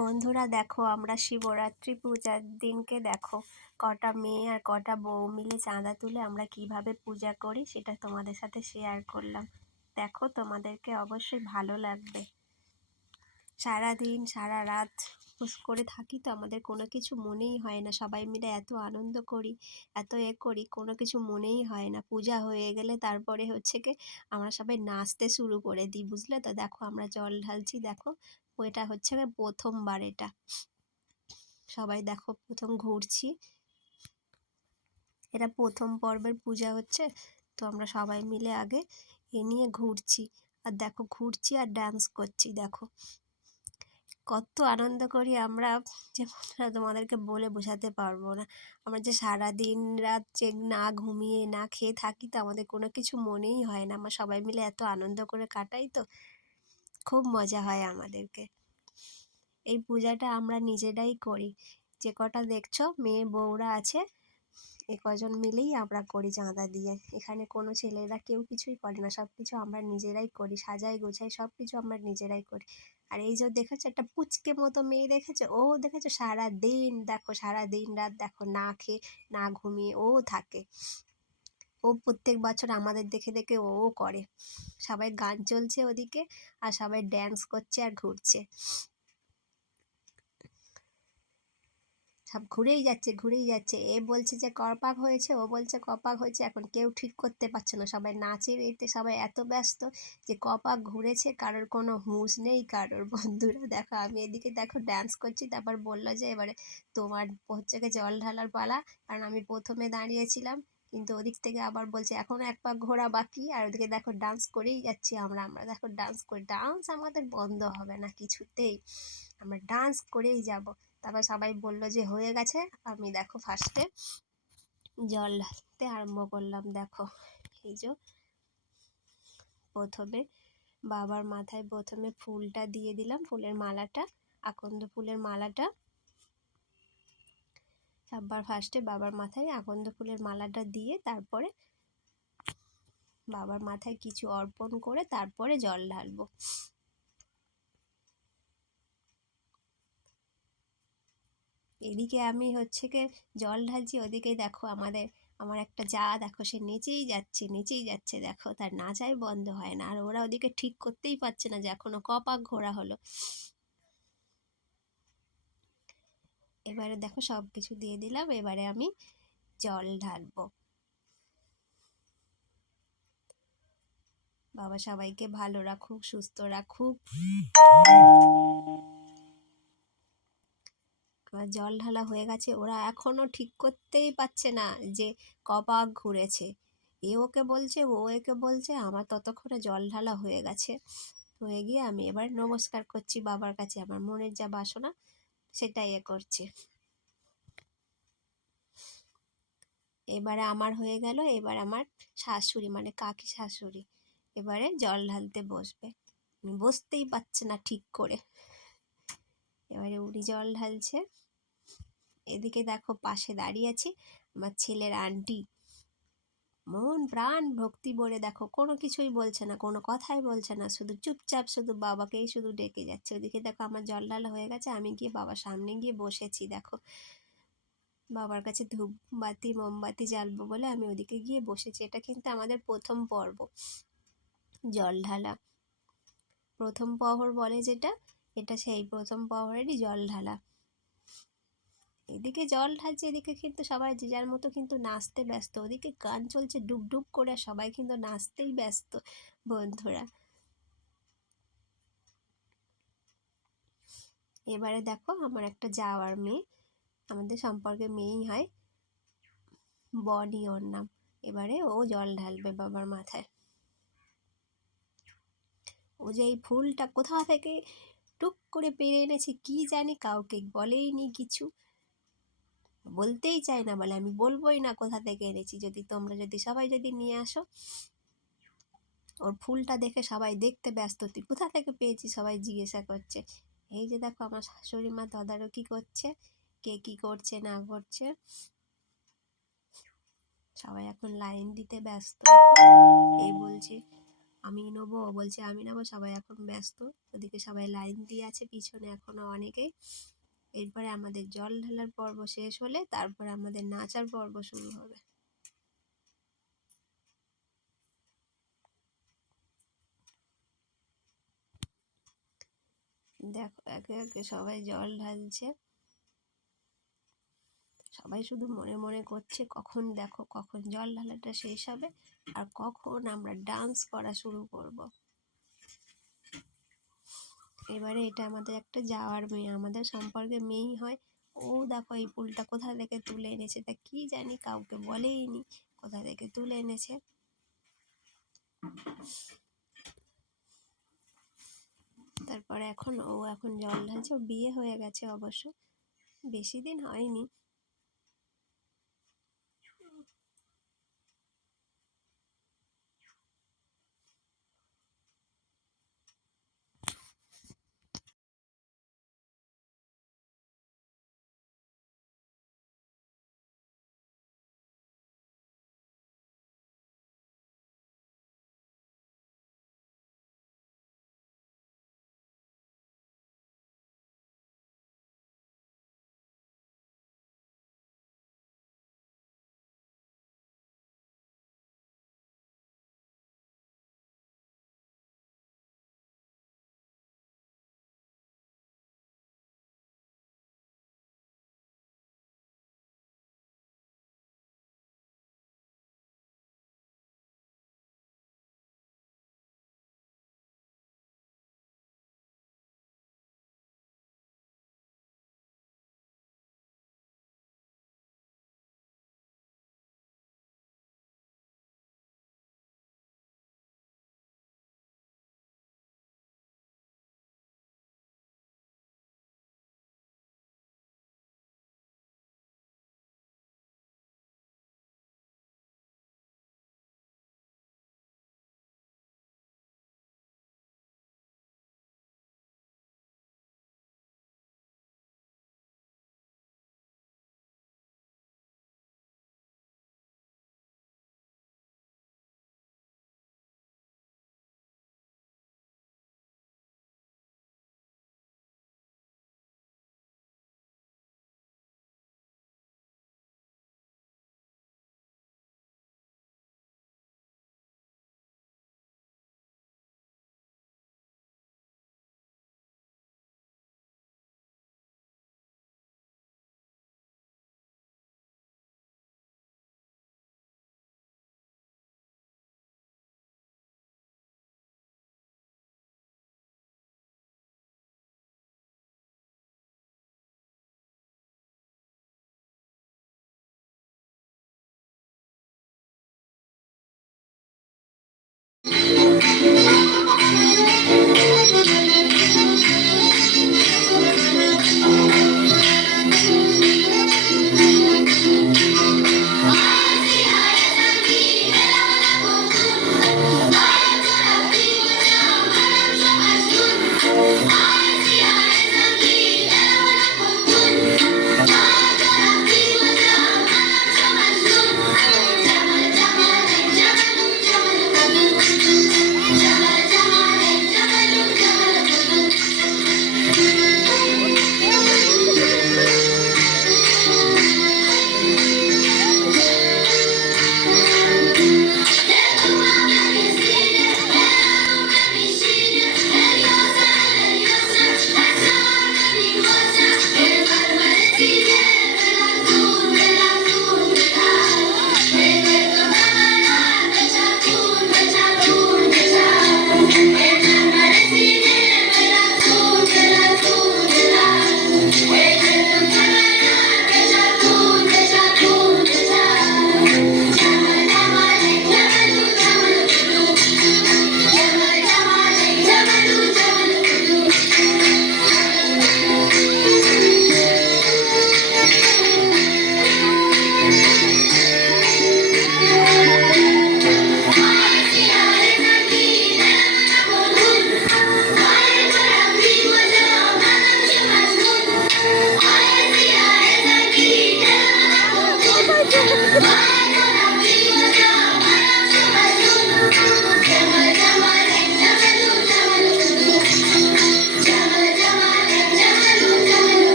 বন্ধুরা দেখো, আমরা শিবরাত্রি পূজার দিনকে দেখো কটা মেয়ে আর কটা বউ মিলে চাঁদা তুলে আমরা কিভাবে পূজা করি সেটা তোমাদের সাথে শেয়ার করলাম। দেখো, তোমাদেরকে অবশ্যই ভালো লাগবে। সারাদিন সারা রাত উপোস করে থাকি তো আমাদের কোনো কিছু মনেই হয় না, সবাই মিলে এত আনন্দ করি, এত করি, কোনো কিছু মনেই হয় না। পূজা হয়ে গেলে তারপরে হচ্ছে কি আমরা সবাই নাচতে শুরু করে দিই, বুঝলে তো। দেখো আমরা জল ঢালছি, দেখো ওইটা হচ্ছে প্রথমবার, এটা সবাই দেখো প্রথম ঘুরছি, এটা প্রথম পর্বের পূজা হচ্ছে। তো আমরা সবাই মিলে আগে এ নিয়ে ঘুরছি, আর দেখো ঘুরছি আর ডান্স করছি, দেখো কত আনন্দ করি আমরা, যে তোমাদেরকে বলে বোঝাতে পারবো না। আমরা যে সারা দিন রাত যে না ঘুমিয়ে না খেয়ে থাকি, তো আমাদের কোনো কিছু মনেই হয় না। আমরা সবাই মিলে এত আনন্দ করে কাটাই, তো খুব মজা হয় আমাদেরকে। এই পূজাটা আমরা নিজেরাই করি, যে কটা দেখছো মেয়ে বউরা আছে এ কজন মিলেই আমরা করি চাঁদা দিয়ে। এখানে কোনো ছেলেরা কেউ কিছুই করে না, সব কিছু আমরা নিজেরাই করি, সাজাই গোছাই সব কিছু আমরা নিজেরাই করি। আর এই যে দেখেছো একটা পুচকে মতো মেয়ে, দেখেছো ও, দেখেছো সারা দিন দেখো, সারা দিন রাত দেখো না খেয়ে না ঘুমিয়ে ও থাকে। ও প্রত্যেক বছর আমাদের দেখে দেখে ও করে। সবাই গান চলছে ওদিকে আর সবাই ড্যান্স করছে আর ঘুরছে, সব ঘুরেই যাচ্ছে ঘুরেই যাচ্ছে। এ বলছে যে কপাক হয়েছে, ও বলছে কপাক হয়েছে, এখন কেউ ঠিক করতে পারছে না। সবাই নাচের এতে সবাই এত ব্যস্ত যে কপাক ঘুরেছে কারোর কোনো হুঁশ নেই কারোর। বন্ধুরা দেখো, আমি এদিকে দেখো ডান্স করছি, তারপর বললো যে এবারে তোমার হচ্ছে গিয়ে জল ঢালার পালা। কারণ আমি প্রথমে দাঁড়িয়েছিলাম, কিন্তু ওদিক থেকে আবার বলছে এখনো এক পাক ঘোরা বাকি, আর ওদিকে দেখো ডান্স করেই যাচ্ছি আমরা। আমরা দেখো ডান্স করি, ডান্স আমাদের বন্ধ হবে না কিছুতেই, আমরা ডান্স করেই যাব। তারপর সবাই বলল যে হয়ে গেছে, আমি দেখো ফার্স্টে জল ঢালতে আরম্ভ করলাম। দেখো এই যে প্রথমে বাবার মাথায় প্রথমে ফুলটা দিয়ে দিলাম, ফুলের মালাটা, আকন্দ ফুলের মালাটা। সবার ফার্স্টে বাবার মাথায় আকন্দ ফুলের মালাটা দিয়ে তারপরে বাবার মাথায় কিছু অর্পণ করে তারপরে জল ঢালবো। এদিকে আমি হচ্ছে কি জল ঢালছি, ওদিকে দেখো আমার একটা যা দেখো, সে নেচেই যাচ্ছে নেচেই যাচ্ছে, দেখো তার নাচাই বন্ধ হয় না। আর ওরা ওদিকে ঠিক করতেই পারছে না যে এখনো কপাক ঘোরা হলো। এবারে দেখো সব কিছু দিয়ে দিলাম, এবারে আমি জল ঢালবো। বাবা সবাইকে ভালো রাখুক, সুস্থ রাখুক। আমার জল ঢালা হয়ে গেছে, ওরা এখনো ঠিক করতেই পারছে না যে কপাক ঘুরেছে। এ ওকে বলছে, ও একে বলছে, আমার ততক্ষণে জল ঢালা হয়ে গেছে। হয়ে গিয়ে আমি এবার নমস্কার করছি বাবার কাছে, আমার মনের যা বাসনা সেটাই করছে। এবারে আমার হয়ে গেল, এবার আমার শাশুড়ি মানে কাকি শাশুড়ি এবারে জল ঢালতে বসবে। বসতেই পারছে না ঠিক করে, এবারে উনি জল ঢালছে। এদিকে দেখো পাশে দাঁড়িয়ে আছে আমার ছেলের আন্টি, মন প্রাণ ভক্তি ভরে দেখো কোনো কিছুই বলছে না, কোনো কথাই বলছে না, শুধু চুপচাপ শুধু বাবাকেই শুধু ডেকে যাচ্ছে। ওদিকে দেখো আমার জল ঢালা হয়ে গেছে, আমি গিয়ে বাবার সামনে গিয়ে বসেছি। দেখো বাবার কাছে ধূপবাতি মোমবাতি জ্বালবো বলে আমি ওদিকে গিয়ে বসেছি। এটা কিন্তু আমাদের প্রথম পর্ব, জল ঢালা প্রথম প্রহর বলে যেটা, এটা সেই প্রথম প্রহরেরই জল ঢালা। এদিকে জল ঢালছে, এদিকে কিন্তু সবাই যে যার মতো কিন্তু নাচতে ব্যস্ত, ওদিকে গান চলছে ডুব ডুব করে, সবাই কিন্তু নাচতেই ব্যস্ত বন্ধুরা। এবারে দেখো আমার একটা যাওয়ার মেয়ে, আমাদের সম্পর্কে মেয়েই হয়, বনি ওর নাম। এবারে ও জল ঢালবে বাবার মাথায়। ও যে এই ফুলটা কোথা থেকে টুক করে পেরে এনেছে কি জানি, কাউকে বলেইনি কিছু, বলতেই চায় না, বলে আমি বলবোই না কোথা থেকে এনেছি, যদি তোমরা যদি সবাই যদি নিয়ে আসো। ওর ফুলটা দেখে সবাই দেখতে ব্যস্ত, তুই কোথা থেকে পেয়েছিস সবাই জিজ্ঞাসা করছে। এই যে দেখো আমার শাশুড়ি মা তদারকি করছে কে কি করছে না করছে, সবাই এখন লাইন দিতে ব্যস্ত। এই বলছে আমি নেবো, ও বলছে আমি নেবো, সবাই এখন ব্যস্ত। ওদিকে সবাই লাইন দিয়ে আছে, পিছনে এখনো অনেকেই। এরপরে আমাদের জল ঢালার পর্ব শেষ হলে তারপরে আমাদের নাচার পর্ব শুরু হবে। দেখো একে একে সবাই জল ঢালছে, সবাই শুধু মনে মনে করছে কখন, দেখো কখন জল ঢালাটা শেষ হবে আর কখন আমরা ডান্স করা শুরু করব। এবারে এটা আমাদের একটা যাওয়ার মেয়ে, আমাদের সম্পর্কে মেয়েই হয়। ও দেখো এই ফুলটা কোথা থেকে তুলে এনেছে, তা কি জানি, কাউকে বলেইনি কোথা থেকে তুলে এনেছে। তারপরে এখন জল ঢালছে, ও বিয়ে হয়ে গেছে অবশ্য, বেশি দিন হয়নি।